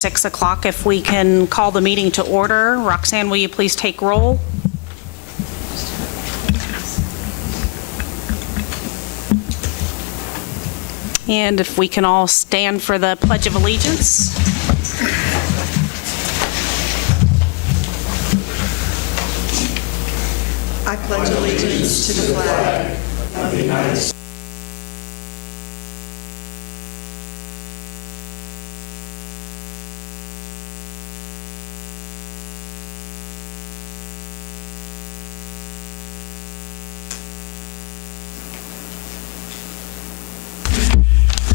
6 o'clock. If we can call the meeting to order. Roxanne, will you please take roll? And if we can all stand for the Pledge of Allegiance. I pledge allegiance to the flag of the United States.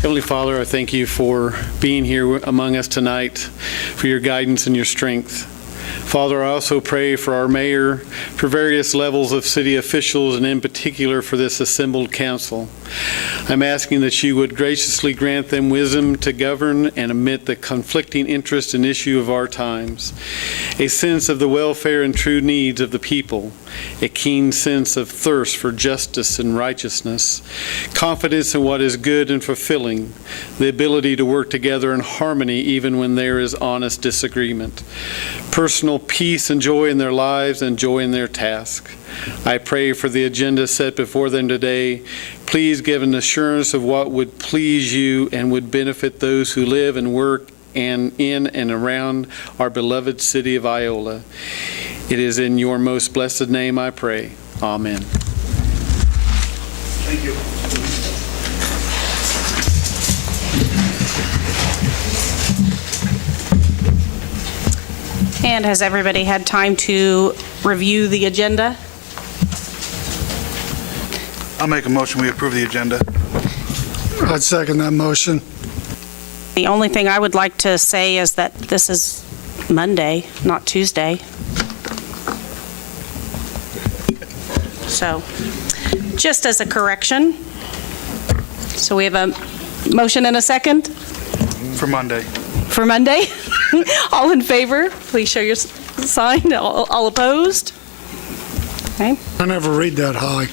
Heavenly Father, I thank you for being here among us tonight, for your guidance and your strength. Father, I also pray for our mayor, for various levels of city officials, and in particular for this assembled council. I'm asking that you would graciously grant them wisdom to govern and amid the conflicting interest and issue of our times, a sense of the welfare and true needs of the people, a keen sense of thirst for justice and righteousness, confidence in what is good and fulfilling, the ability to work together in harmony even when there is honest disagreement, personal peace and joy in their lives and joy in their task. I pray for the agenda set before them today. Please give an assurance of what would please you and would benefit those who live and work in and around our beloved city of Iola. It is in your most blessed name I pray. Amen. Thank you. And has everybody had time to review the agenda? I'll make a motion, we approve the agenda. I'd second that motion. The only thing I would like to say is that this is Monday, not Tuesday. So, just as a correction. So we have a motion and a second For Monday. for Monday. All in favor, please show your sign. All opposed? Okay. I never read that high.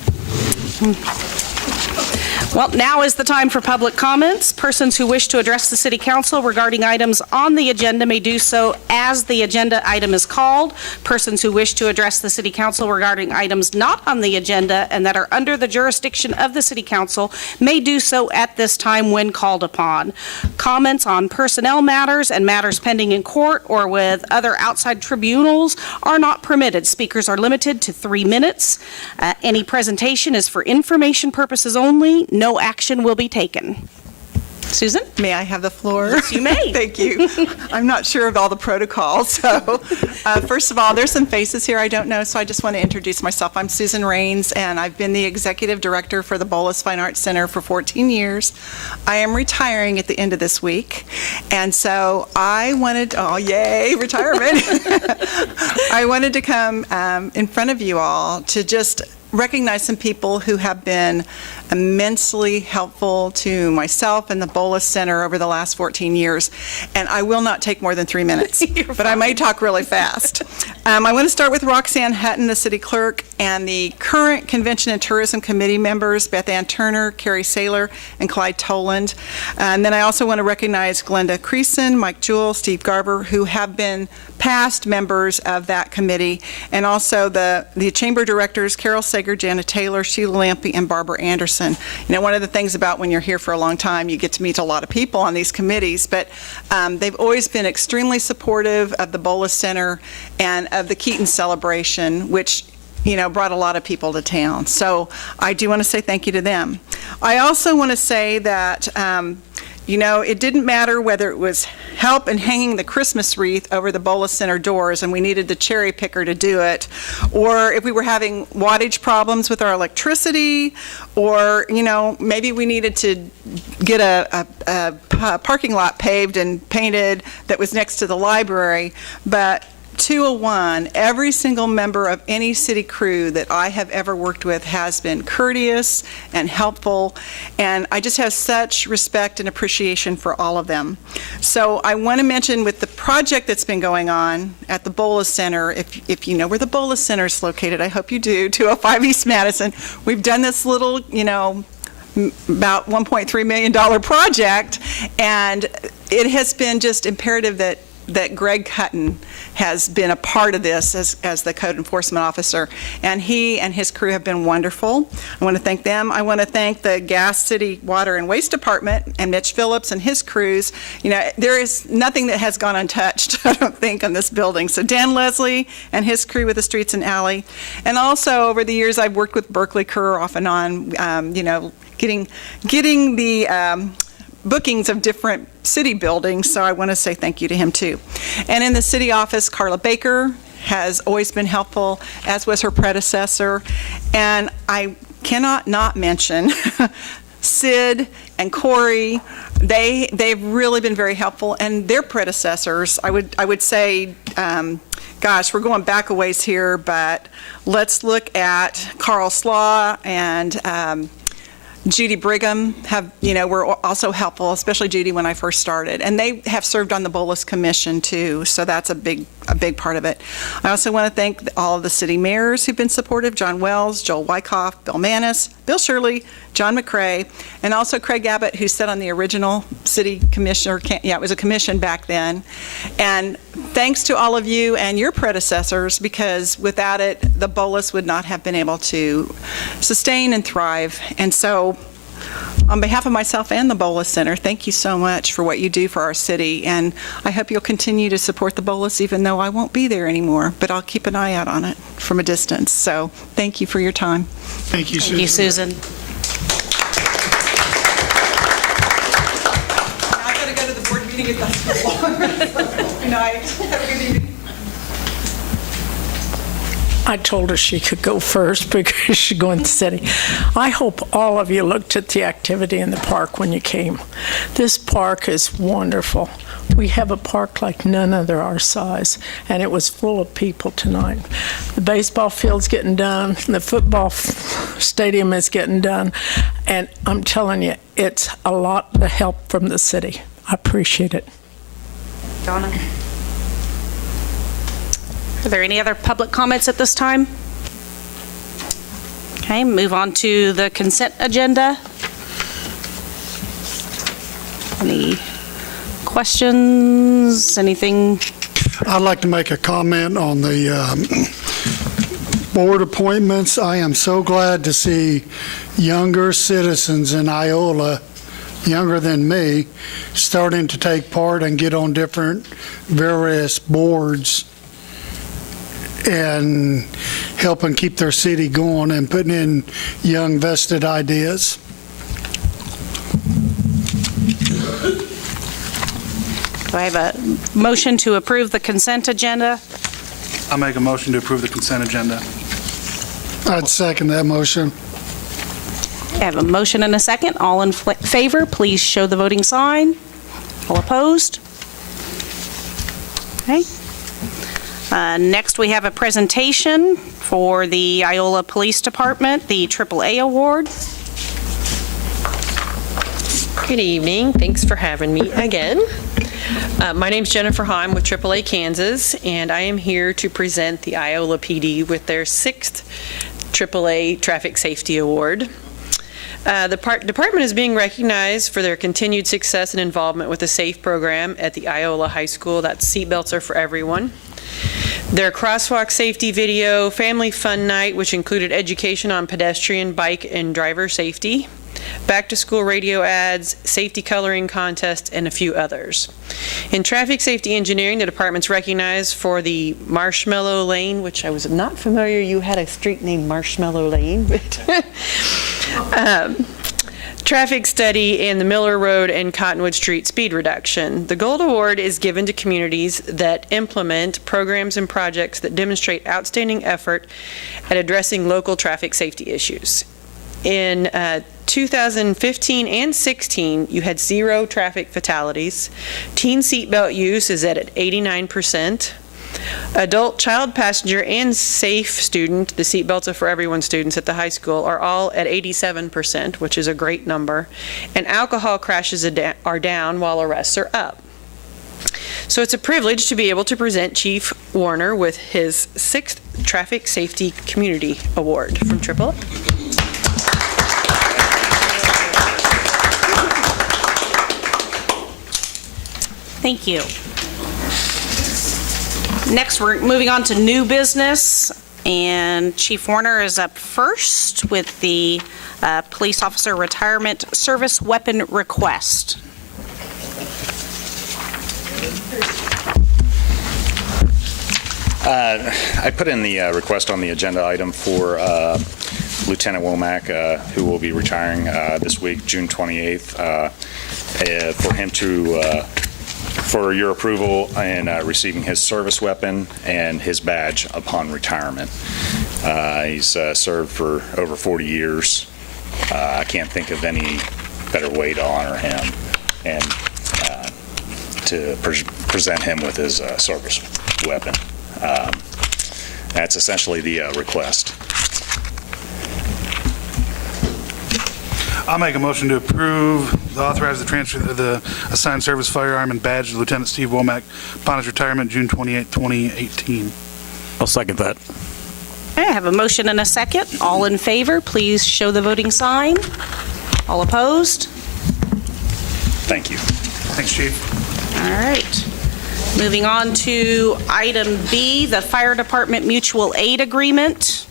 Well, now is the time for public comments. Persons who wish to address the City Council regarding items on the agenda may do so as the agenda item is called. Persons who wish to address the City Council regarding items not on the agenda and that are under the jurisdiction of the City Council may do so at this time when called upon. Comments on personnel matters and matters pending in court or with other outside tribunals are not permitted. Speakers are limited to 3 minutes. Any presentation is for information purposes only. No action will be taken. Susan? May I have the floor? Yes, you may. Thank you. I'm not sure of all the protocols, so first of all, there's some faces here I don't know, so I just want to introduce myself. I'm Susan Raines, and I've been the executive director for the Bolas Fine Arts Center for 14 years. I am retiring at the end of this week, and so I wanted, oh yay, retirement. I wanted to come in front of you all to just recognize some people who have been immensely helpful to myself and the Bolas Center over the last 14 years. And I will not take more than 3 minutes, but I may talk really fast. I want to start with Roxanne Hutton, the city clerk, and the current Convention and Tourism Committee members, Beth Ann Turner, Carrie Saylor, and Clyde Toland. And then I also want to recognize Glenda Creason, Mike Jewell, Steve Garber, who have been past members of that committee, and also the chamber directors, Carol Sager, Janet Taylor, Sheila Lampy, and Barbara Anderson. You know, one of the things about when you're here for a long time, you get to meet a lot of people on these committees, but they've always been extremely supportive of the Bolas Center and of the Keaton celebration, which brought a lot of people to town. So I do want to say thank you to them. I also want to say that it didn't matter whether it was help in hanging the Christmas wreath over the Bolas Center doors and we needed the cherry picker to do it, or if we were having wattage problems with our electricity, or, maybe we needed to get a parking lot paved and painted that was next to the library. But 201, every single member of any city crew that I have ever worked with has been courteous and helpful, and I just have such respect and appreciation for all of them. So I want to mention with the project that's been going on at the Bolas Center, if you know where the Bolas Center is located, I hope you do, 205 East Madison, we've done this little, about $1.3 million project, and it has been just imperative that Greg Cutton has been a part of this as the code enforcement officer, and he and his crew have been wonderful. I want to thank them. I want to thank the Gas City Water and Waste Department and Mitch Phillips and his crews. You know, there is nothing that has gone untouched, I don't think, on this building. So Dan Leslie and his crew with the Streets and Alley. And also, over the years, I've worked with Berkeley Kerr off and on, you know, getting the bookings of different city buildings, so I want to say thank you to him too. And in the city office, Carla Baker has always been helpful, as was her predecessor. And I cannot not mention Sid and Corey. They've really been very helpful, and their predecessors, I would say, gosh, we're going back a ways here, but let's look at Carl Slaw and Judy Brigham were also helpful, especially Judy when I first started. And they have served on the Bolus Commission too, so that's a big part of it. I also want to thank all of the city mayors who've been supportive: John Wells, Joel Wyckoff, Bill Manis, Bill Shirley, John McCrae, and also Craig Abbott, who sat on the original city commission, it was a commission back then. And thanks to all of you and your predecessors, because without it, the Bolus would not have been able to sustain and thrive. And so, on behalf of myself and the Bolus Center, thank you so much for what you do for our city, and I hope you'll continue to support the Bolus even though I won't be there anymore, but I'll keep an eye out on it from a distance. So thank you for your time. Thank you, Susan. Thank you, Susan. I've got to go to the board meeting if that's long. Good night. Have a good evening. I told her she could go first because she's going to the city. I hope all of you looked at the activity in the park when you came. This park is wonderful. We have a park like none other our size, and it was full of people tonight. The baseball field's getting done, the football stadium is getting done, and I'm telling you, it's a lot of help from the city. I appreciate it. Donna? Are there any other public comments at this time? Okay, move on to the consent agenda. Any questions? Anything? I'd like to make a comment on the board appointments. I am so glad to see younger citizens in Iola, younger than me, starting to take part and get on different various boards and helping keep their city going and putting in young vested ideas. Do I have a motion to approve the consent agenda? I'll make a motion to approve the consent agenda. I'd second that motion. I have a motion and a second. All in favor, please show the voting sign. All opposed? Okay. Next, we have a presentation for the Iola Police Department, the AAA Award. Good evening. Thanks for having me again. My name's Jennifer Heim with AAA Kansas, and I am here to present the Iola PD with their 6th AAA Traffic Safety Award. The department is being recognized for their continued success and involvement with the SAFE program at the Iola High School. That's Seatbelts Are for Everyone. Their crosswalk safety video, family fun night, which included education on pedestrian, bike, and driver safety, back-to-school radio ads, safety coloring contests, and a few others. In traffic safety engineering, the department's recognized for the Marshmallow Lane, which I was not familiar you had a street named Marshmallow Lane, but traffic study, and the Miller Road and Cottonwood Street speed reduction. The Gold Award is given to communities that implement programs and projects that demonstrate outstanding effort at addressing local traffic safety issues. In 2015 and 16, you had 0 traffic fatalities. Teen seatbelt use is at 89%. Adult, child passenger, and safe student, the Seatbelts Are for Everyone students at the high school, are all at 87%, which is a great number. And alcohol crashes are down while arrests are up. So it's a privilege to be able to present Chief Warner with his 6th Traffic Safety Community Award from AAA. Thank you. Next, we're moving on to new business, and Chief Warner is up first with the police officer retirement service weapon request. I put in the request on the agenda item for Lieutenant Womack, who will be retiring this week, June 28th, for him to, for your approval in receiving his service weapon and his badge upon retirement. He's served for over 40 years. I can't think of any better way to honor him and to present him with his service weapon. That's essentially the request. I'll make a motion to approve, authorize the transfer of the assigned service firearm and badge to Lieutenant Steve Womack upon his retirement, June 28, 2018. I'll second that. Okay, I have a motion and a second. All in favor, please show the voting sign. All opposed? Thank you. Thanks, Chief. All right. Moving on to item B, the Fire Department Mutual Aid Agreement.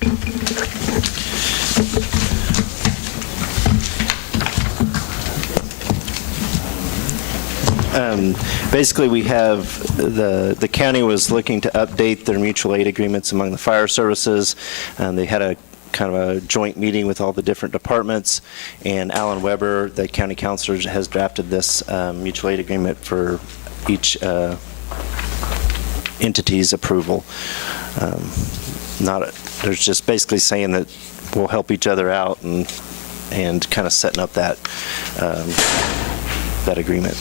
Basically, we have, the county was looking to update their mutual aid agreements among the fire services. They had a kind of a joint meeting with all the different departments, and Alan Weber, the county counselor, has drafted this mutual aid agreement for each entity's approval. There's just basically saying that we'll help each other out and kind of setting up that agreement.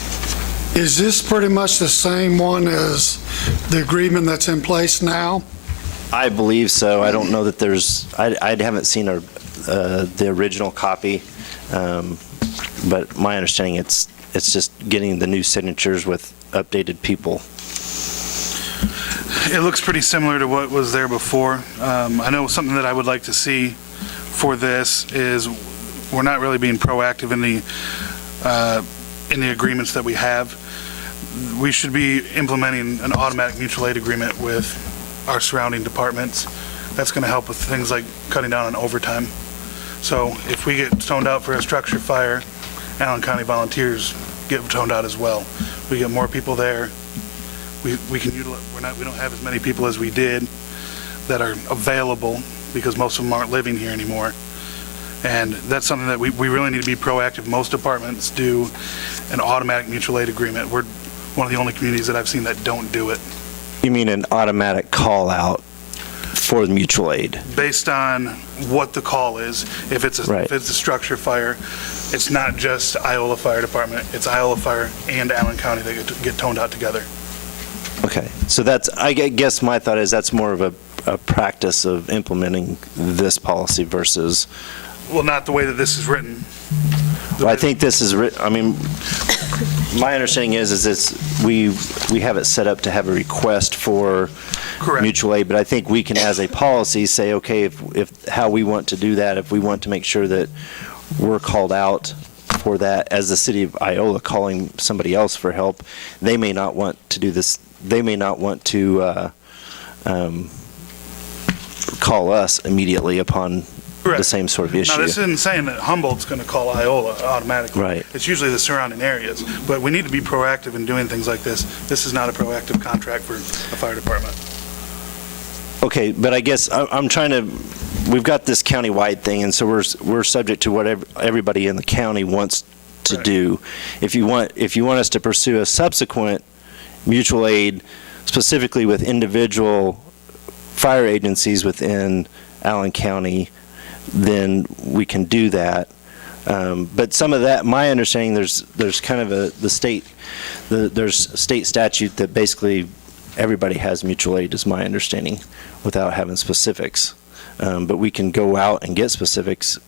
Is this pretty much the same one as the agreement that's in place now? I believe so. I don't know that I haven't seen the original copy, but my understanding it's just getting the new signatures with updated people. It looks pretty similar to what was there before. I know something that I would like to see for this is we're not really being proactive in the agreements that we have. We should be implementing an automatic mutual aid agreement with our surrounding departments. That's going to help with things like cutting down on overtime. So if we get toned out for a structure fire, Allen County volunteers get toned out as well. We get more people there. We can utilize, we don't have as many people as we did that are available because most of them aren't living here anymore. And that's something that we really need to be proactive. Most departments do an automatic mutual aid agreement. We're one of the only communities that I've seen that don't do it. You mean an automatic call out for the mutual aid? Based on what the call is. If it's a structure fire, it's not just Iola Fire Department, it's Iola Fire and Allen County that get toned out together. Okay, so I guess my thought is that's more of a practice of implementing this policy versus. Well, not the way that this is written. Well, I think this is, my understanding is we have it set up to have a request for Correct. mutual aid, but I think we can, as a policy, say, okay, if how we want to do that, if we want to make sure that we're called out for that as the city of Iola calling somebody else for help, they may not want to do this. They may not want to call us immediately upon Correct. the same sort of issue. Now, this isn't saying that Humboldt's going to call Iola automatically. Right. It's usually the surrounding areas. But we need to be proactive in doing things like this. This is not a proactive contract for a fire department. Okay, but I guess I'm trying to, we've got this county-wide thing, and so we're subject to what everybody in the county wants to Right. do. If you want us to pursue a subsequent mutual aid, specifically with individual fire agencies within Allen County, then we can do that. But some of that, my understanding, there's kind of there's state statute that basically everybody has mutual aid, is my understanding, without having specifics. But we can go out and get specifics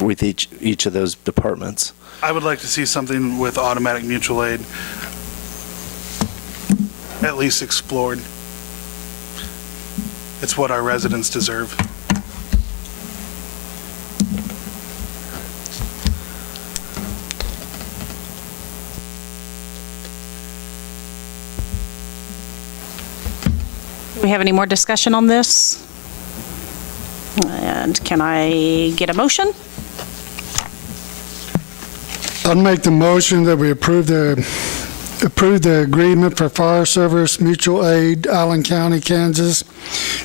with each of those departments. I would like to see something with automatic mutual aid at least explored. It's what our residents deserve. Do we have any more discussion on this? And can I get a motion? I'd make the motion that we approve the agreement for fire service mutual aid, Allen County, Kansas,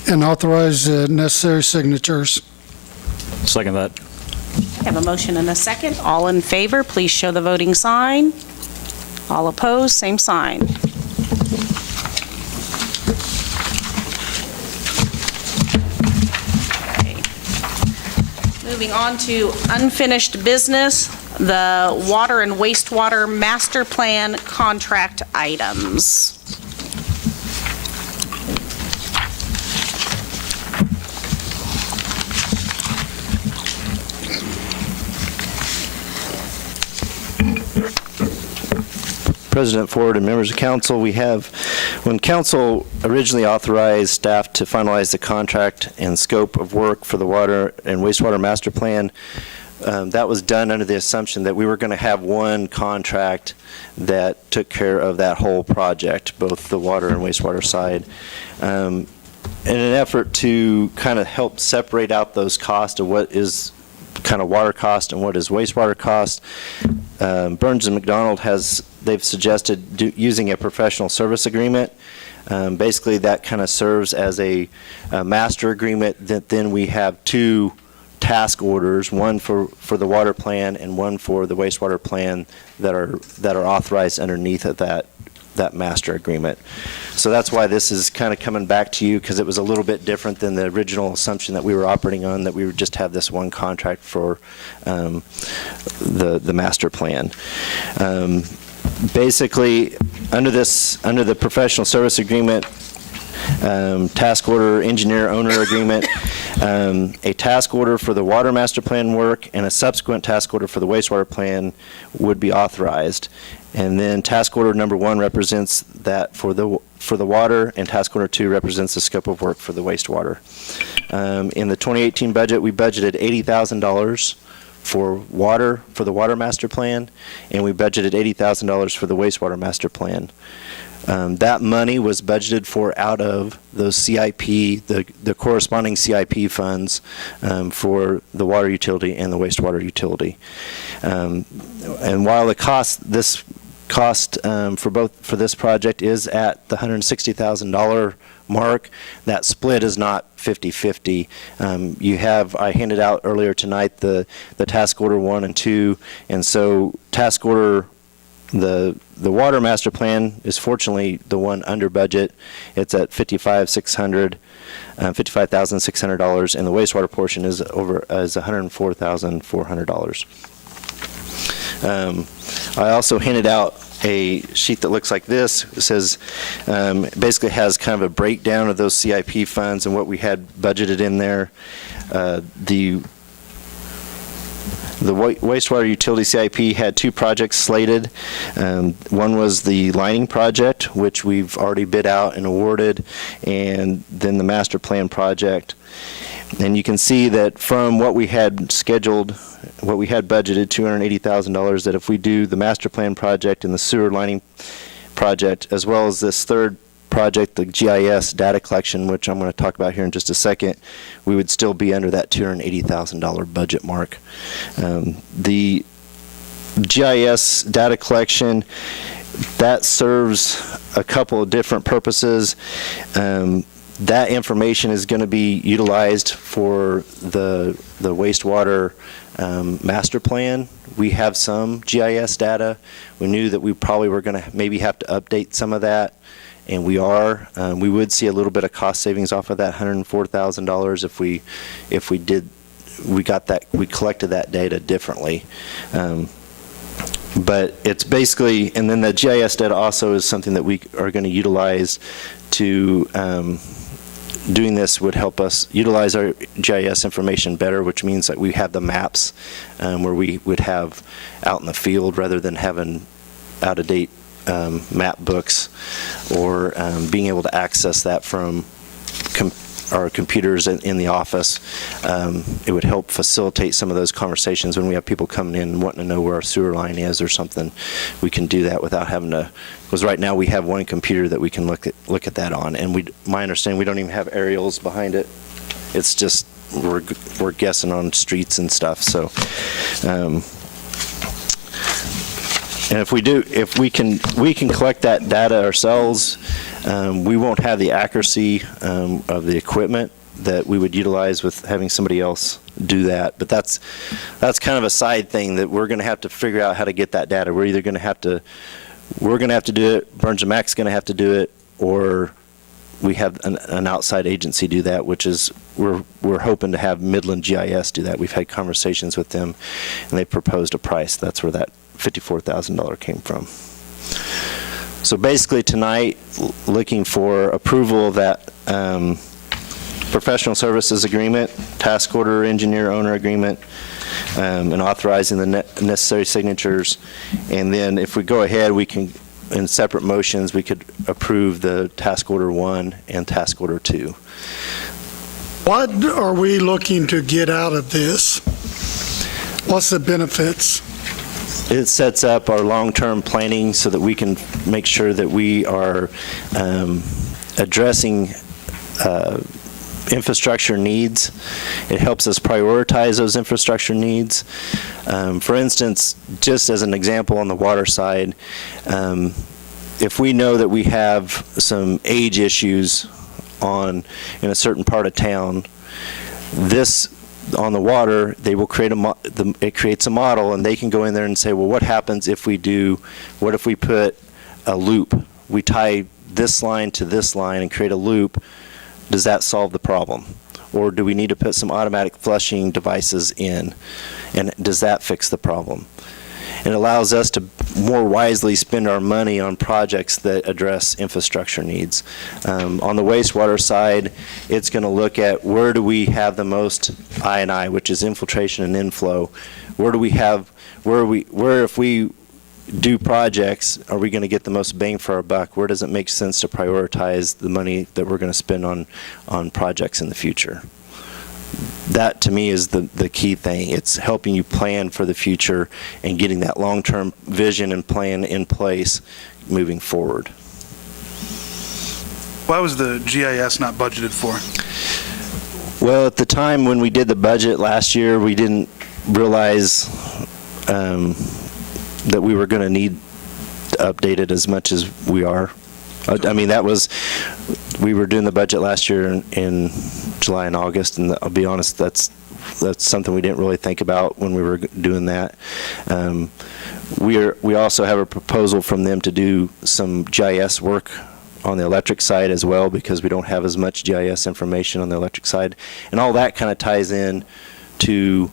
and authorize the necessary signatures. Second that. I have a motion and a second. All in favor, please show the voting sign. All opposed, same sign. Okay. Moving on to unfinished business, the water and wastewater master plan contract items. President Ford and members of council, when council originally authorized staff to finalize the contract and scope of work for the water and wastewater master plan, that was done under the assumption that we were going to have one contract that took care of that whole project, both the water and wastewater side. In an effort to kind of help separate out those costs of what is kind of water cost and what is wastewater cost, Burns and McDonald they've suggested using a professional service agreement. Basically, that kind of serves as a master agreement that then we have two task orders, one for the water plan and one for the wastewater plan that are authorized underneath of that master agreement. So that's why this is kind of coming back to you, because it was a little bit different than the original assumption that we were operating on, that we would just have this one contract for the master plan. Basically, under the professional service agreement, task order, engineer owner agreement, a task order for the water master plan work and a subsequent task order for the wastewater plan would be authorized. And then task order number 1 represents that for the water, and task order 2 represents the scope of work for the wastewater. In the 2018 budget, we budgeted $80,000 for the water master plan, and we budgeted $80,000 for the wastewater master plan. That money was budgeted for out of those CIP, the corresponding CIP funds for the water utility and the wastewater utility. And while this cost for this project is at the $160,000 mark, that split is not 50-50. I handed out earlier tonight the task order 1 and 2, and so task order, the water master plan is fortunately the one under budget. It's at $55,600, and the wastewater portion is $104,400. I also handed out a sheet that looks like this. It says, basically has kind of a breakdown of those CIP funds and what we had budgeted in there. The wastewater utility CIP had 2 projects slated. One was the lining project, which we've already bid out and awarded, and then the master plan project. And you can see that from what we had scheduled, what we had budgeted, $280,000, that if we do the master plan project and the sewer lining project, as well as this third project, the GIS data collection, which I'm going to talk about here in just a second, we would still be under that $280,000 budget mark. The GIS data collection, that serves a couple of different purposes. That information is going to be utilized for the wastewater master plan. We have some GIS data. We knew that we probably were going to maybe have to update some of that, and we are. We would see a little bit of cost savings off of that $104,000 if we collected that data differently. But it's basically, and then the GIS data also is something that we are going to utilize to doing this would help us utilize our GIS information better, which means that we have the maps where we would have out in the field rather than having out-of-date map books, or being able to access that from our computers in the office. It would help facilitate some of those conversations when we have people coming in and wanting to know where our sewer line is or something. We can do that without having to Because right now, we have one computer that we can look at that on, and my understanding, we don't even have aerials behind it. It's just, we're guessing on streets and stuff, so. And if we can collect that data ourselves, we won't have the accuracy of the equipment that we would utilize with having somebody else do that. But that's kind of a side thing that we're going to have to figure out how to get that data. We're either going to have to do it, Burns and Mac's going to have to do it, or we have an outside agency do that, which is we're hoping to have Midland GIS do that. We've had conversations with them, and they proposed a price. That's where that $54,000 came from. So basically tonight, looking for approval of that professional services agreement, task order, engineer owner agreement, and authorizing the necessary signatures. And then if we go ahead, we can, in separate motions, we could approve the task order 1 and task order 2. What are we looking to get out of this? What's the benefits? It sets up our long-term planning so that we can make sure that we are addressing infrastructure needs. It helps us prioritize those infrastructure needs. For instance, just as an example on the water side, if we know that we have some age issues in a certain part of town, this on the water, they will create it creates a model, and they can go in there and say, well, what happens if we put a loop? We tie this line to this line and create a loop. Does that solve the problem? Or do we need to put some automatic flushing devices in? And does that fix the problem? It allows us to more wisely spend our money on projects that address infrastructure needs. On the wastewater side, it's going to look at where do we have the most I&I, which is infiltration and inflow. Where if we do projects, are we going to get the most bang for our buck? Where does it make sense to prioritize the money that we're going to spend on projects in the future? That, to me, is the key thing. It's helping you plan for the future and getting that long-term vision and plan in place moving forward. Why was the GIS not budgeted for? Well, at the time when we did the budget last year, we didn't realize that we were going to need to update it as much as we are. I mean, we were doing the budget last year in July and August, and I'll be honest, that's something we didn't really think about when we were doing that. We also have a proposal from them to do some GIS work on the electric side as well, because we don't have as much GIS information on the electric side. And all that kind of ties in to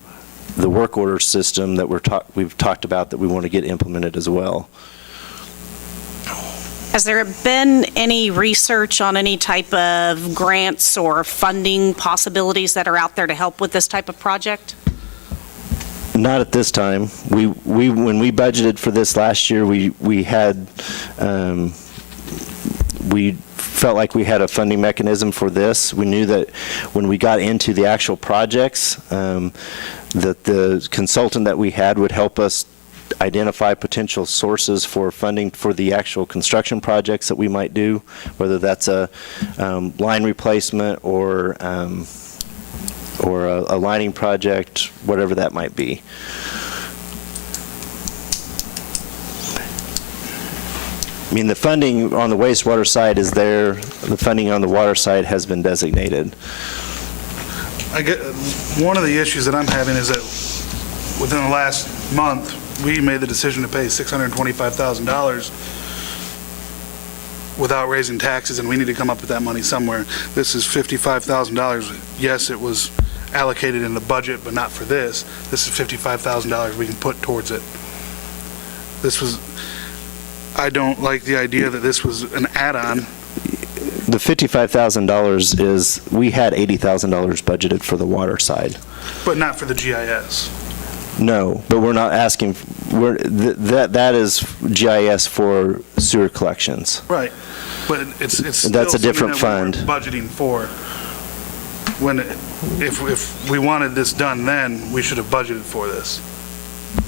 the work order system that we've talked about that we want to get implemented as well. Has there been any research on any type of grants or funding possibilities that are out there to help with this type of project? Not at this time. When we budgeted for this last year, we felt like we had a funding mechanism for this. We knew that when we got into the actual projects, that the consultant that we had would help us identify potential sources for funding for the actual construction projects that we might do, whether that's a line replacement or a lining project, whatever that might be. I mean, the funding on the wastewater side is there. The funding on the water side has been designated. One of the issues that I'm having is that within the last month, we made the decision to pay $625,000 without raising taxes, and we need to come up with that money somewhere. This is $55,000. Yes, it was allocated in the budget, but not for this. This is $55,000 we can put towards it. I don't like the idea that this was an add-on. The $55,000 is, we had $80,000 budgeted for the water side. But not for the GIS. No, but we're not asking, that is GIS for sewer collections. Right, but it's still That's a different something that fund. we weren't budgeting for. If we wanted this done then, we should have budgeted for this.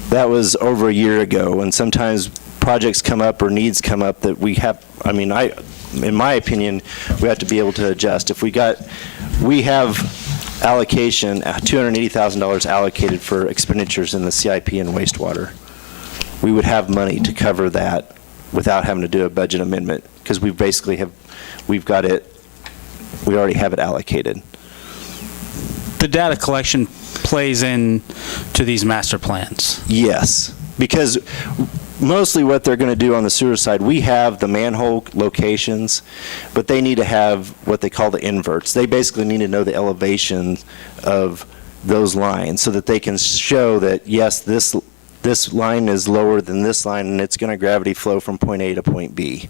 That was over a year ago, and sometimes projects come up or needs come up that we have, in my opinion, we have to be able to adjust. We have allocation, $280,000 allocated for expenditures in the CIP and wastewater. We would have money to cover that without having to do a budget amendment, because we already have it allocated. The data collection plays in to these master plans. Yes, because mostly what they're going to do on the sewer side, we have the manhole locations, but they need to have what they call the inverts. They basically need to know the elevation of those lines so that they can show that, yes, this line is lower than this line, and it's going to gravity flow from point A to point B.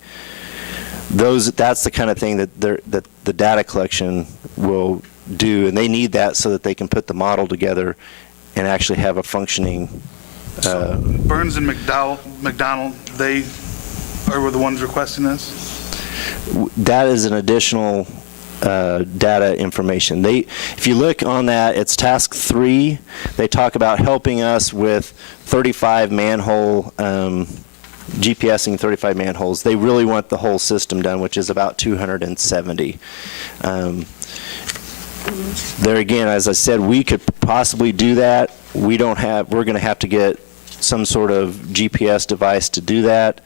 That's the kind of thing that the data collection will do, and they need that so that they can put the model together and actually have a functioning. Burns and McDonald, they are the ones requesting this? That is an additional data information. If you look on that, it's task 3. They talk about helping us with 35 manhole, GPSing 35 manholes. They really want the whole system done, which is about 270. There again, as I said, we could possibly do that. We're going to have to get some sort of GPS device to do that.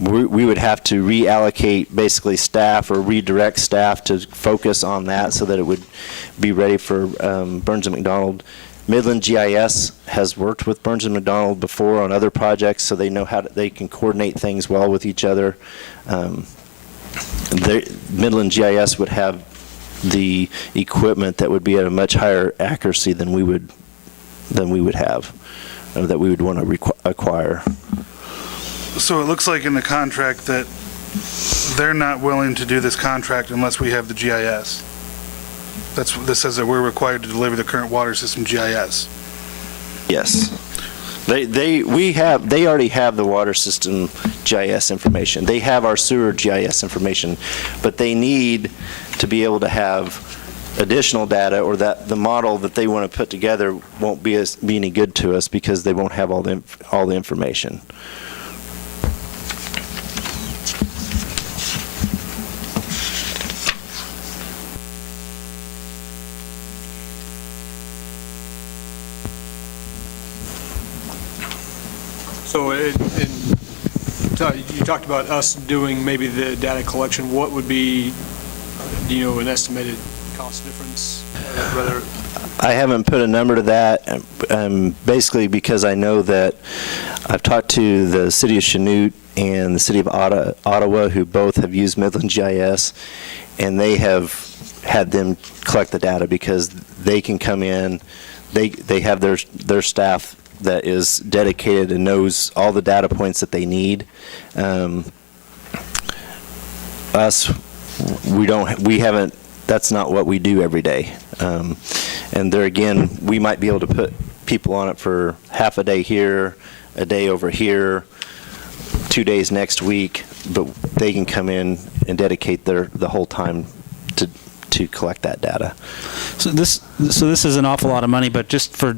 We would have to reallocate basically staff or redirect staff to focus on that so that it would be ready for Burns and McDonald. Midland GIS has worked with Burns and McDonald before on other projects, so they know they can coordinate things well with each other. Midland GIS would have the equipment that would be at a much higher accuracy than we would have, that we would want to acquire. So it looks like in the contract that they're not willing to do this contract unless we have the GIS. This says that we're required to deliver the current water system GIS. Yes. They already have the water system GIS information. They have our sewer GIS information, but they need to be able to have additional data, or that the model that they want to put together won't be any good to us because they won't have all the information. So you talked about us doing maybe the data collection. What would be, an estimated cost difference? I haven't put a number to that, basically because I know that I've talked to the city of Chanute and the city of Ottawa, who both have used Midland GIS, and they have had them collect the data because they can come in, they have their staff that is dedicated and knows all the data points that they need. That's not what we do every day. And there again, we might be able to put people on it for half a day here, a day over here, 2 days next week, but they can come in and dedicate the whole time to collect that data. So this is an awful lot of money, but just for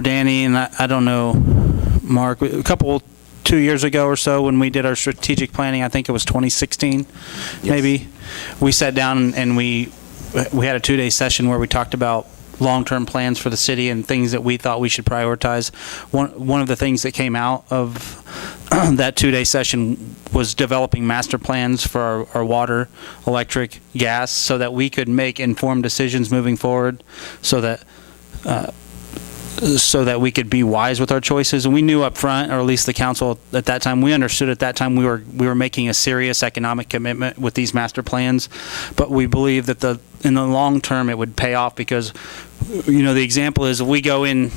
Danny, and I don't know, Mark, 2 years ago or so when we did our strategic planning, I think it was 2016, maybe, we sat down and we had a 2-day session where we talked about long-term plans for the city and things that we thought we should prioritize. One of the things that came out of that 2-day session was developing master plans for our water, electric, gas, so that we could make informed decisions moving forward, so that we could be wise with our choices. And we knew up front, or at least the council at that time, we understood at that time we were making a serious economic commitment with these master plans, but we believe that in the long term it would pay off, because the example is we go in,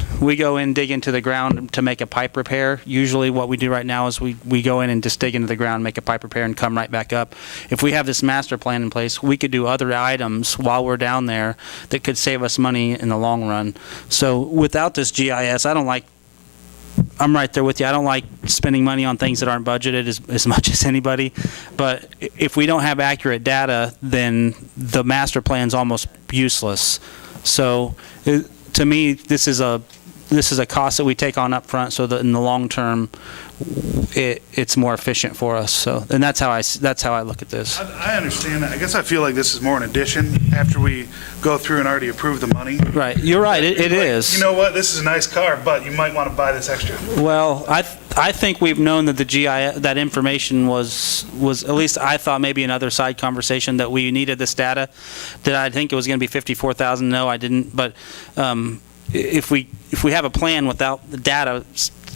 dig into the ground to make a pipe repair. Usually what we do right now is we go in and just dig into the ground, make a pipe repair, and come right back up. If we have this master plan in place, we could do other items while we're down there that could save us money in the long run. So without this GIS, I'm right there with you. I don't like spending money on things that aren't budgeted as much as anybody. But if we don't have accurate data, then the master plan's almost useless. So to me, this is a this is a cost that we take on up front, so that in the long term, it's more efficient for us. So, and that's how I look at this. I understand that. I guess I feel like this is more an addition after we go through and already approve the money. Right, you're right, it Like, is. You know what, this is a nice car, but you might want to buy this extra. Well, I think we've known that the GIS, that information was, at least I thought maybe another side conversation that we needed this data, that I think it was going to be 54,000. No, I didn't. But if we have a plan without the data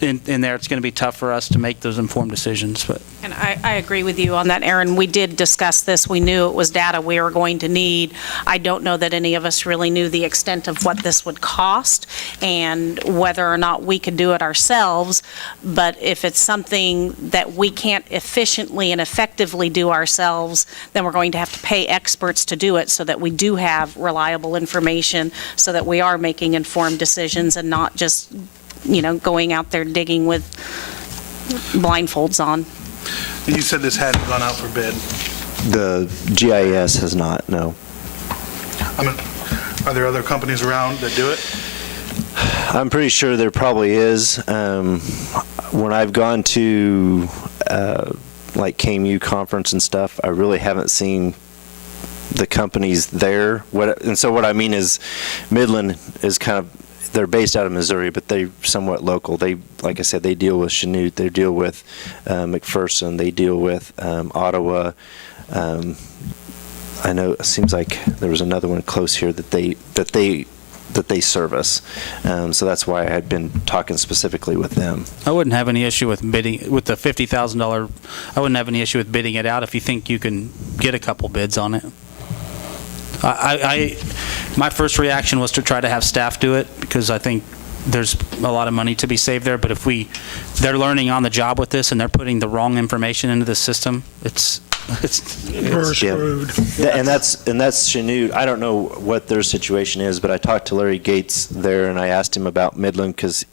in there, it's going to be tough for us to make those informed decisions. But And I agree with you on that, Aaron. We did discuss this. We knew it was data we were going to need. I don't know that any of us really knew the extent of what this would cost and whether or not we could do it ourselves. But if it's something that we can't efficiently and effectively do ourselves, then we're going to have to pay experts to do it so that we do have reliable information, so that we are making informed decisions and not just, going out there digging with blindfolds on. You said this hadn't gone out for bid. The GIS has not, no. I mean, are there other companies around that do it? I'm pretty sure there probably is. When I've gone to like KMU conference and stuff, I really haven't seen the companies there. And so what I mean is Midland is kind of, they're based out of Missouri, but they're somewhat local. They, like I said, they deal with Chanute, they deal with McPherson, they deal with Ottawa. I know it seems like there was another one close here that they service. So that's why I had been talking specifically with them. I wouldn't have any issue with bidding with the $50,000. I wouldn't have any issue with bidding it out if you think you can get a couple bids on it. My first reaction was to try to have staff do it, because I think there's a lot of money to be saved there. But if they're learning on the job with this and they're putting the wrong information into the system, We're screwed. And that's Chanute. I don't know what their situation is, but I talked to Larry Gates there, and I asked him about Midland because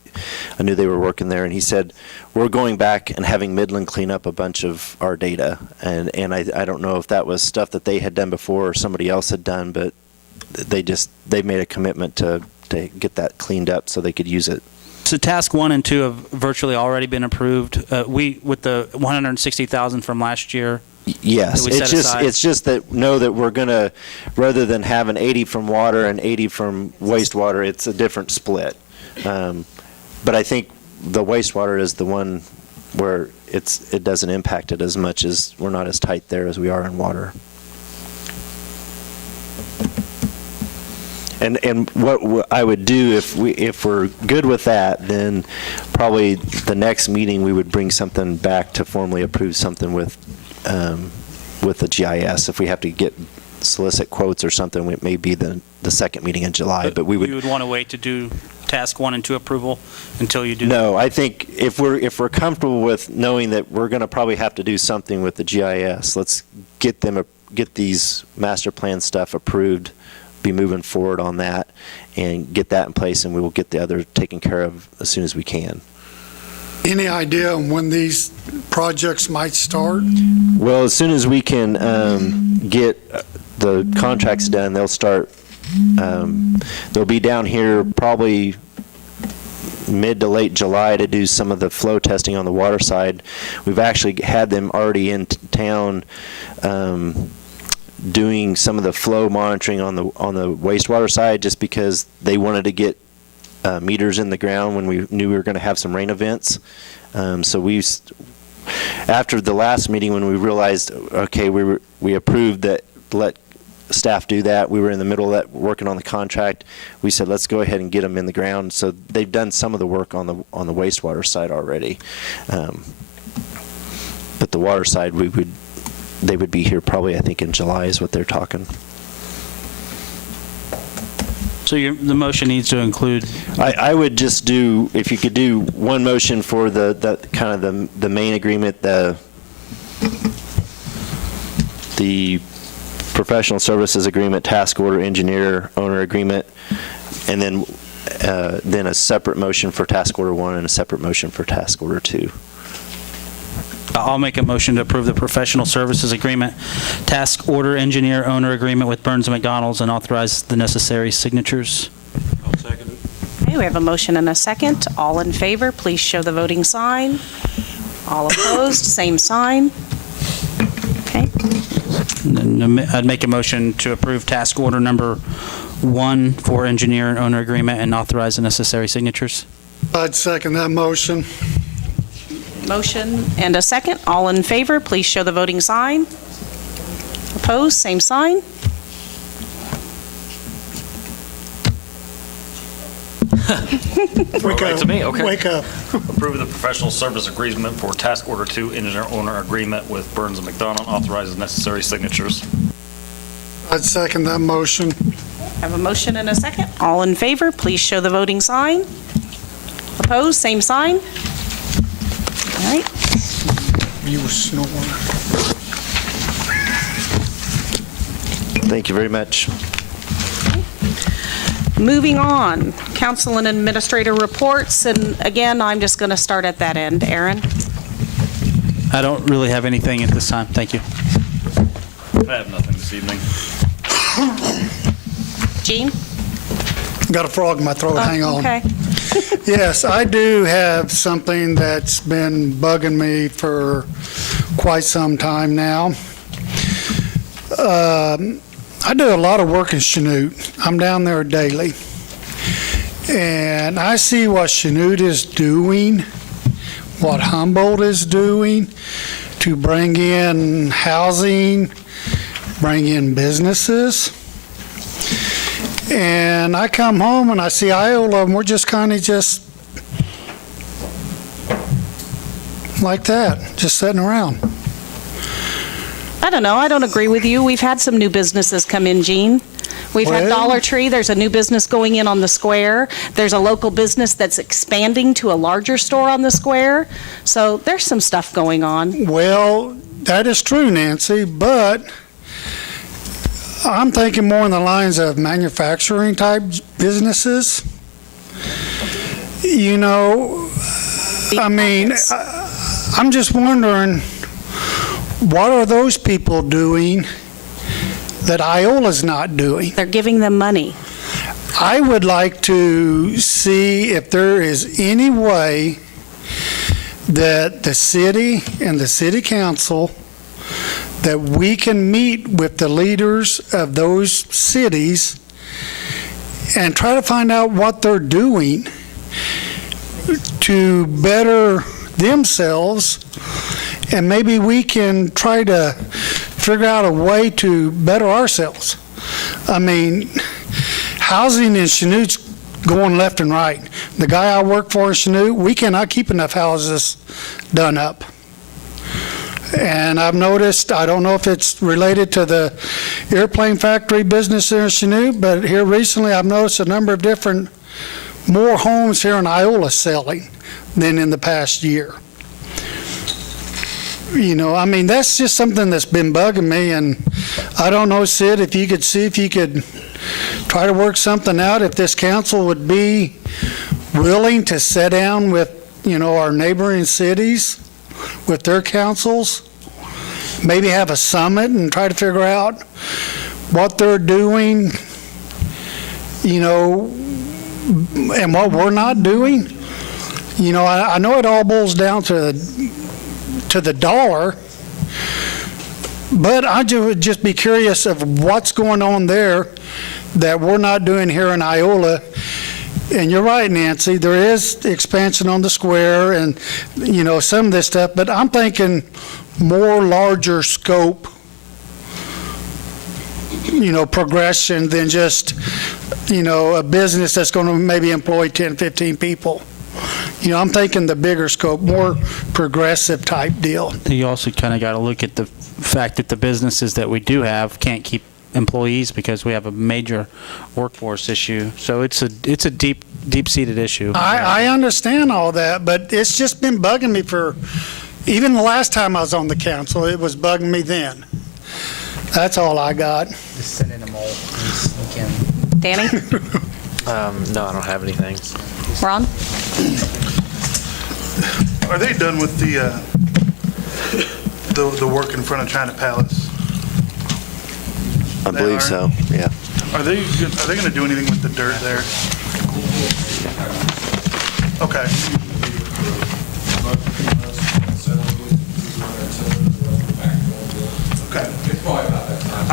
I knew they were working there, and he said, we're going back and having Midland clean up a bunch of our data. And I don't know if that was stuff that they had done before or somebody else had done, but they made a commitment to get that cleaned up so they could use it. So task 1 and 2 have virtually already been approved. With the $160,000 from last year. Yes, that we set aside. it's just that we're gonna, rather than having 80 from water and 80 from wastewater, it's a different split. But I think the wastewater is the one where it doesn't impact it as much, as we're not as tight there as we are in water. And what I would do if we're good with that, then probably the next meeting we would bring something back to formally approve something with the GIS. If we have to solicit quotes or something, it may be the second meeting in July. But we would want to wait to do task 1 and 2 approval until you do. No, I think if we're comfortable with knowing that we're going to probably have to do something with the GIS, let's get these master plan stuff approved, be moving forward on that, and get that in place, and we will get the other taken care of as soon as we can. Any idea on when these projects might start? Well, as soon as we can get the contracts done, they'll start. They'll be down here probably mid to late July to do some of the flow testing on the water side. We've actually had them already in town doing some of the flow monitoring on the wastewater side, just because they wanted to get meters in the ground when we knew we were going to have some rain events. So after the last meeting, when we realized, okay, we approved that, let staff do that. We were in the middle of that, working on the contract. We said, let's go ahead and get them in the ground. So they've done some of the work on the wastewater side already. But the water side, they would be here probably, I think, in July is what they're talking. So the motion needs to include. I would just do, if you could do one motion for the kind of the main agreement, the professional services agreement, task order, engineer, owner agreement, and then a separate motion for task order 1 and a separate motion for task order 2. I'll make a motion to approve the professional services agreement, task order, engineer, owner agreement with Burns & McDonald's, and authorize the necessary signatures. I'll second it. Okay, we have a motion and a second. All in favor, please show the voting sign. All opposed, same sign. Okay, I'd make a motion to approve task order number 1 for engineer and owner agreement and authorize the necessary signatures. I'd second that motion. motion and a second. All in favor, please show the voting sign. Opposed, same sign. Wake Right up. to me, okay. Wake up. Approve the professional service agreement for task order 2, engineer-owner agreement with Burns and McDonald, authorizes necessary signatures. I'd second that motion. Have a motion and a second. All in favor, please show the voting sign. Opposed, same sign. All right. You were snoring. Thank you very much. Moving on, council and administrator reports, and again, I'm just going to start at that end. Aaron? I don't really have anything at this time. Thank you. I have nothing this evening. Gene? Got a frog in my throat, hang on. Okay. Yes, I do have something that's been bugging me for quite some time now. I do a lot of work in Chanute. I'm down there daily. And I see what Chanute is doing, what Humboldt is doing to bring in housing, bring in businesses. And I come home and I see Iola, and we're just kind of just like that, just sitting around. I don't know, I don't agree with you. We've had some new businesses come in, Gene. We've had Well- Dollar Tree, there's a new business going in on the square. There's a local business that's expanding to a larger store on the square. So there's some stuff going on. Well, that is true, Nancy, but I'm thinking more in the lines of manufacturing type businesses. You know, I mean, I'm just wondering, what are those people doing that Iola's not doing? They're giving them money. I would like to see if there is any way that the city and the city council, that we can meet with the leaders of those cities and try to find out what they're doing to better themselves, and maybe we can try to figure out a way to better ourselves. I mean, housing in Chanute's going left and right. The guy I work for in Chanute, we cannot keep enough houses done up. And I've noticed, I don't know if it's related to the airplane factory business there in Chanute, but here recently I've noticed a number of more homes here in Iola selling than in the past year. You know, I mean, that's just something that's been bugging me, and I don't know, Sid, if you could see if you could try to work something out, if this council would be willing to sit down with, our neighboring cities, with their councils, maybe have a summit and try to figure out what they're doing, and what we're not doing. I know it all boils down to the dollar, but I would just be curious of what's going on there that we're not doing here in Iola. And you're right, Nancy, there is expansion on the square and, some of this stuff, but I'm thinking more larger scope, progression than just, a business that's going to maybe employ 10, 15 people. I'm thinking the bigger scope, more progressive type deal. You also kind of got to look at the fact that the businesses that we do have can't keep employees because we have a major workforce issue. So it's a deep-seated issue. I understand all that, but it's just been bugging me even the last time I was on the council, it was bugging me then. That's all I got. Just send in a mole and sneak in. Danny? No, I don't have anything. Ron? Are they done with the work in front of China Palace? I They believe are? so, yeah. Are they going to do anything with the dirt there? Okay. Okay.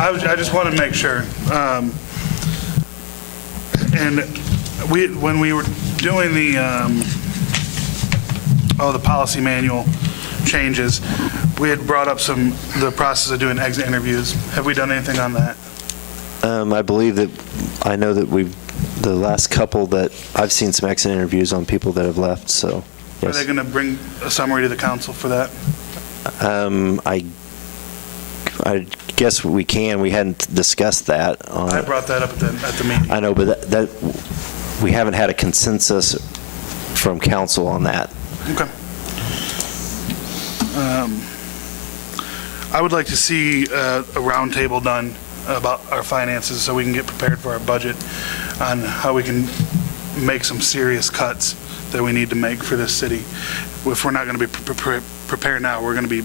I just want to make sure. And when we were doing the policy manual changes, we had brought up the process of doing exit interviews. Have we done anything on that? I believe that, I know that the last couple that I've seen some exit interviews on people that have left, so, Are yes. they going to bring a summary to the council for that? I guess we can. We hadn't discussed that. I brought that up at the meeting. I know, but that we haven't had a consensus from council on that. Okay. I would like to see a roundtable done about our finances so we can get prepared for our budget on how we can make some serious cuts that we need to make for this city. If we're not going to be prepared now, we're going to be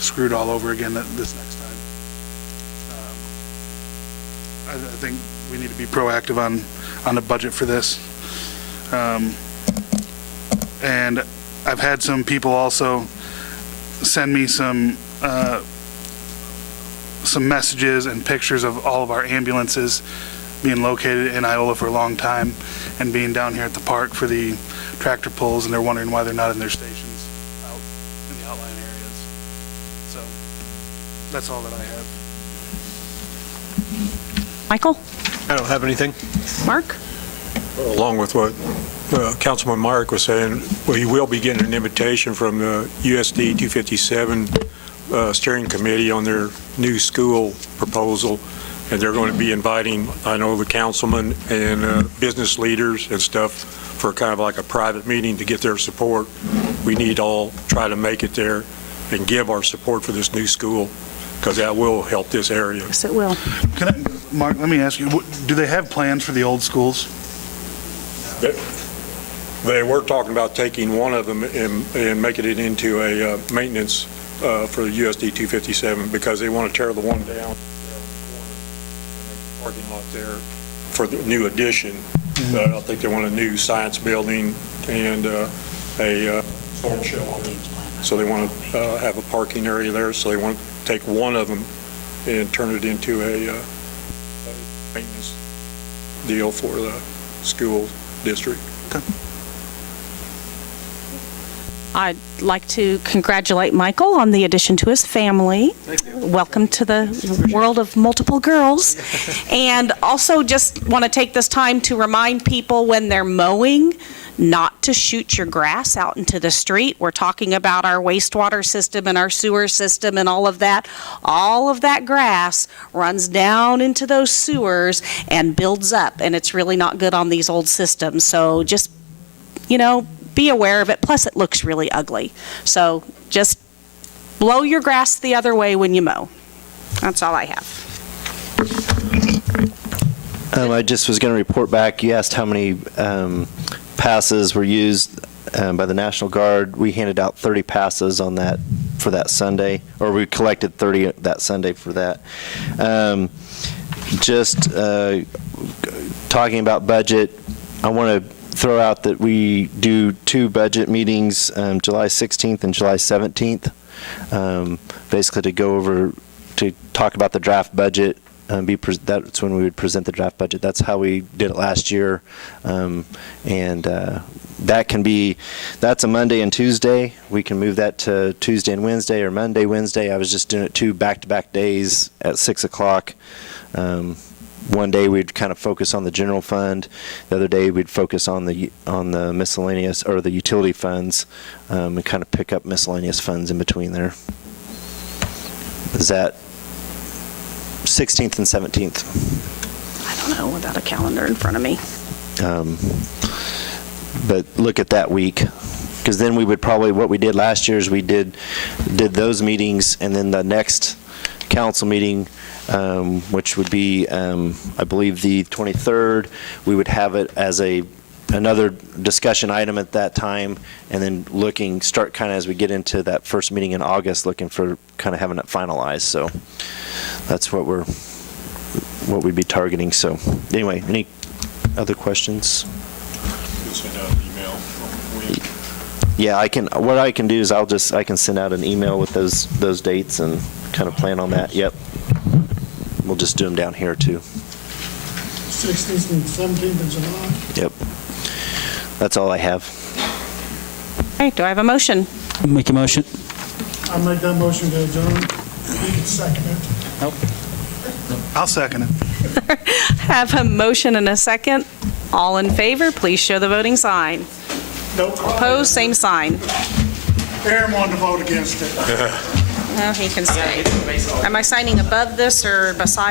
screwed all over again this next time. I think we need to be proactive on the budget for this. And I've had some people also send me some messages and pictures of all of our ambulances being located in Iola for a long time and being down here at the park for the tractor pulls, and they're wondering why they're not in their stations out in the outlying areas. So that's all that I have. Michael? I don't have anything. Mark? Along with what Councilman Mark was saying, we will be getting an invitation from the USD 257 steering committee on their new school proposal, and they're going to be inviting, I know, the councilmen and business leaders and stuff for kind of like a private meeting to get their support. We need to all try to make it there and give our support for this new school, because that will help this area. Yes, it will. Mark, let me ask you, do they have plans for the old schools? They were talking about taking one of them and making it into a maintenance for the USD 257, because they want to tear the one down there on the corner and make a parking lot there for the new addition. I think they want a new science building and a storm shelter. So they want to have a parking area there. So they want to take one of them and turn it into a maintenance deal for the school district. Okay. I'd like to congratulate Michael on the addition to his family. Welcome to the world of multiple girls. And also just want to take this time to remind people when they're mowing not to shoot your grass out into the street. We're talking about our wastewater system and our sewer system and all of that. All of that grass runs down into those sewers and builds up, and it's really not good on these old systems. So just, be aware of it. Plus, it looks really ugly. So just blow your grass the other way when you mow. That's all I have. I just was going to report back. You asked how many passes were used by the National Guard. We handed out 30 passes on that for that Sunday, or we collected 30 that Sunday for that. Just talking about budget, I want to throw out that we do 2 budget meetings, July 16th and July 17th, basically to go over, to talk about the draft budget. That's when we would present the draft budget. That's how we did it last year. That's a Monday and Tuesday. We can move that to Tuesday and Wednesday, or Monday, Wednesday. I was just doing it 2 back-to-back days at 6 o'clock. One day we'd kind of focus on the general fund. The other day we'd focus on the miscellaneous, or the utility funds, and kind of pick up miscellaneous funds in between there. Is that 16th and 17th? I don't know without a calendar in front of me. But look at that week, because then we would probably, what we did last year is we did those meetings, and then the next council meeting, which would be, I believe, the 23rd, we would have it as another discussion item at that time, and then start kind of as we get into that first meeting in August, looking for kind of having it finalized. So that's what we'd be targeting. So anyway, any other questions? Yeah, what I can do is I can send out an email with those dates and kind of plan on that. Yep. We'll just do them down here too. 16th and 17th of July. Yep. That's all I have. Okay, do I have a motion? Make a motion. I make that motion to adjourn. You can second it. I'll second it. Have a motion and a second. All in favor, please show the voting sign. Nope. Opposed, same sign. Aaron wanted to vote against it. Well, he can stay. Am I signing above this or beside?